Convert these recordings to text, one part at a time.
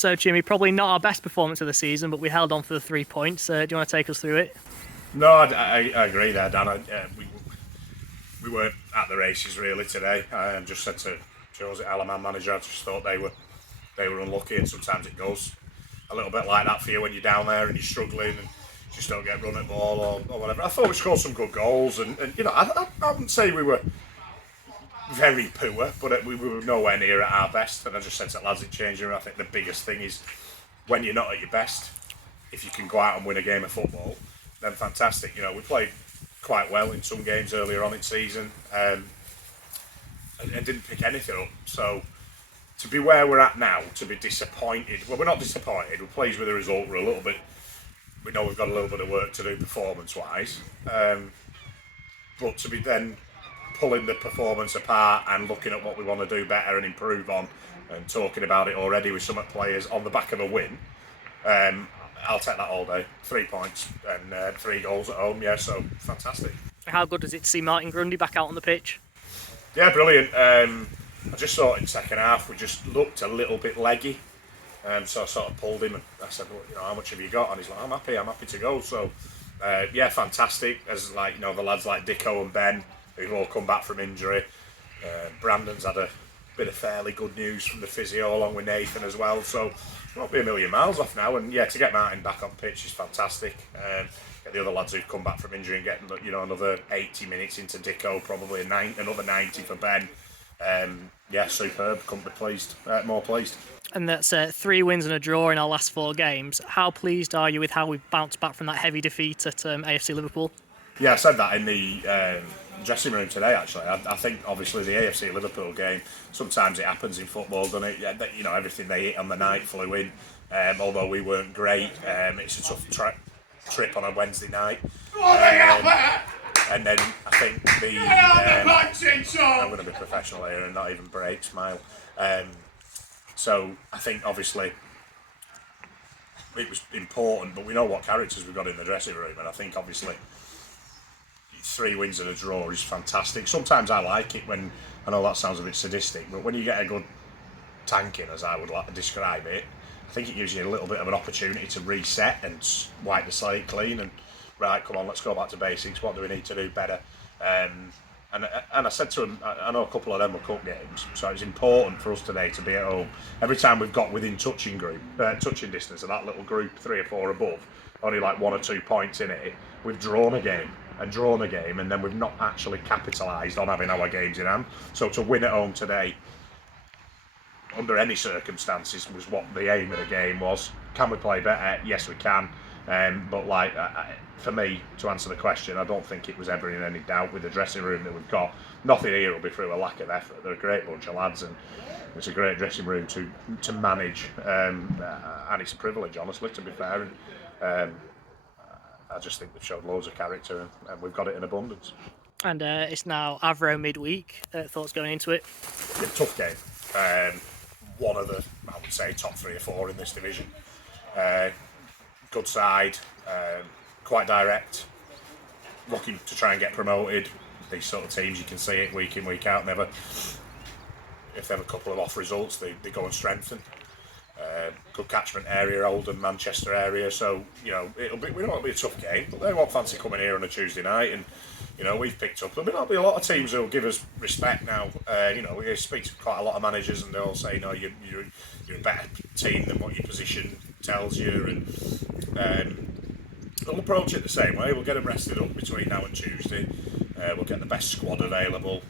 So, Jimmy, probably not our best performance of the season, but we held on for the 3 points. Do you want to take us through it? No, I agree there, Dan. We weren't at the races really today. I just said to Jose, our man manager, I just thought they were unlucky, and sometimes it goes a little bit like that for you when you're down there and you're struggling and just don't get run at ball or whatever. I thought we scored some good goals, and you know, I wouldn't say we were very poor, but we were nowhere near at our best. And I just said to the lads in changing room, I think the biggest thing is when you're not at your best, if you can go out and win a game of football, then fantastic. You know, we played quite well in some games earlier on in season, and didn't pick anything up. So to be where we're at now, to be disappointed, well, we're not disappointed, we're pleased with the result. We're a little bit, we know we've got a little bit of work to do performance wise, but to be then pulling the performance apart and looking at what we want to do better and improve on, and talking about it already with some players on the back of a win, I'll take that all day. 3 points and 3 goals at home, yeah, so fantastic. How good is it to see Martin Grundy back out on the pitch? Yeah, brilliant. I just thought in second half we just looked a little bit leggy, so I sort of pulled him and I said, well, you know, how much have you got? And he's like, I'm happy to go. So yeah, fantastic. As like, you know, the lads like Dicko and Ben, who've all come back from injury. Brandon's had a bit of fairly good news from the physio, along with Nathan as well. So it won't be a million miles off now. And yeah, to get Martin back on pitch is fantastic. Get the other lads who've come back from injury and get, you know, another 80 minutes into Dicko, probably another 90 for Ben. Yeah, superb. Couldn't be pleased. More pleased. And that's 3 wins and a draw in our last 4 games. How pleased are you with how we've bounced back from that heavy defeat at AFC Liverpool? Yeah, I said that in the dressing room today, actually. I think, obviously, the AFC Liverpool game, sometimes it happens in football, doesn't it? Yeah, you know, everything they hit on the night flew in. Although we weren't great, it's a tough trip on a Wednesday night. And then I think I'm going to be professional here and not even break, smile. So I think, obviously, it was important, but we know what characters we've got in the dressing room, and I think, obviously, 3 wins and a draw is fantastic. Sometimes I like it when, I know that sounds a bit sadistic, but when you get a good tanking, as I would like to describe it, I think it gives you a little bit of an opportunity to reset and wipe the slate clean and, right, come on, let's go back to basics. What do we need to do better? And I said to him, I know a couple of them were cup games, so it's important for us today to be at home. Every time we've got within touching distance of that little group, 3 or 4 above, only like 1 or 2 points in it, we've drawn a game, and then we've not actually capitalised on having our games in hand. So to win at home today, under any circumstances, was what the aim of the game was. Can we play better? Yes, we can. But like, for me, to answer the question, I don't think it was ever in any doubt with the dressing room that we've got. Nothing here will be through a lack of effort. They're a great bunch of lads, and it's a great dressing room to manage, and it's a privilege, honestly, to be fair. And I just think they've showed loads of character, and we've got it in abundance. And it's now Avro midweek. Thoughts going into it? Yeah, tough game. One of the, I would say, top 3 or 4 in this division. Good side, quite direct, looking to try and get promoted. These sort of teams, you can see it week in, week out. Never, if they have a couple of off results, they go and strengthen. Good catchment area, Oldham, Manchester area. So you know, we know it'll be a tough game, but they won't fancy coming here on a Tuesday night. And you know, we've picked up. There'll be a lot of teams who'll give us respect now. You know, we speak to quite a lot of managers, and they'll say, "No, you're a better team than what your position tells you." And we'll approach it the same way. We'll get them rested up between now and Tuesday. We'll get the best squad available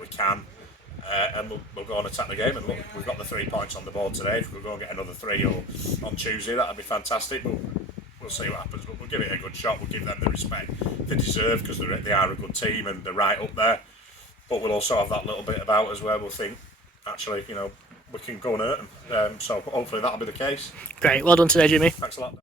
we can, and we'll go and attack the game. And look, we've got the 3 points on the board today. If we could go and get another 3 on Tuesday, that'd be fantastic. But we'll see what happens. But we'll give it a good shot. We'll give them the respect they deserve, because they are a good team and they're right up there. But we'll also have that little bit about us where we'll think, actually, you know, we can go and hurt them. So hopefully that'll be the case. Great. Well done today, Jimmy. Thanks a lot.